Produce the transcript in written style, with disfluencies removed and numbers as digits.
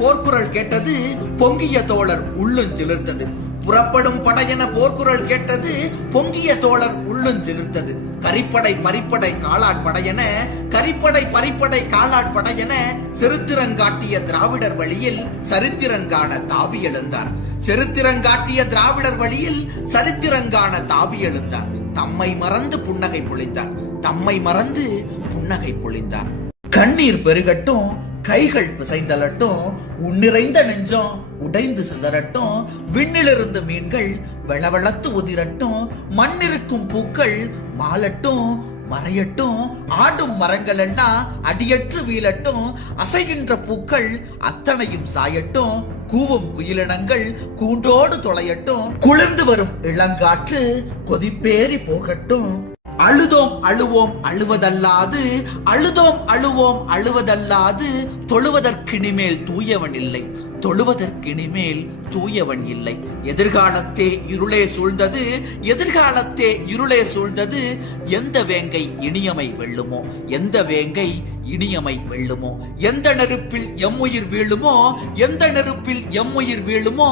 போர்க்குரல் கேட்டது, பொங்கிய தோழர் உள்ளுஞ்சிலிர்த்தது. புறப்படும் படையென போர்க்குரல் கேட்டது, பொங்கிய தோழர் உள்ளுஞ்சிலிர்த்தது. கரிப்படை பரிப்படை காலாட்படையென, கரிப்படை பரிப்படை காலாட்படையென செருத்திரங்காட்டிய திராவிடர் வழியில் சரித்திரங்கான தாவி எழுந்தார். செருத்திரங்காட்டிய திராவிடர் வழியில் சரித்திரங்கான தாவி எழுந்தார். தம்மை மறந்து புன்னகை பொழிந்தார். தம்மை மறந்து புன்னகை பொழிந்தார். கண்ணீர் பெருகட்டும், கைகள் பிசைந்தலட்டும், உன்னிறைந்த நெஞ்சம் உடைந்து சிதறட்டும், விண்ணிலிருந்து மீன்கள் வெளவெளத்து உதிரட்டும், மண்ணிருக்கும் பூக்கள் மாலட்டும் மறையட்டும், ஆடும் மரங்கள் எல்லாம் அடியற்று வீழட்டும், அசைகின்ற பூக்கள் அத்தனையும் சாயட்டும், கூவும் குயிலினங்கள் கூண்டோடு தொலையட்டும், குளிர்ந்து வரும் இளங்காற்று கொதிப்பேறி போகட்டும். அழுதோம் அழுவோம் அழுவதல்லாது, அழுதோம் அழுவோம் அழுவதல்லாது, தொழுவதற்கினிமேல் தூயவன் இல்லை, தொழுவதற்கினிமேல் தூயவன் இல்லை. எதிர்காலத்தே இருளே சூழ்ந்தது, எதிர்காலத்தே இருளே சூழ்ந்தது, எந்த வேங்கை இனியமை வெல்லுமோ, எந்த வேங்கை இனியமை வெல்லுமோ, எந்த நெருப்பில் எம்முயிர் வீழுமோ, எந்த நெருப்பில் எம்முயிர் வீழுமோ,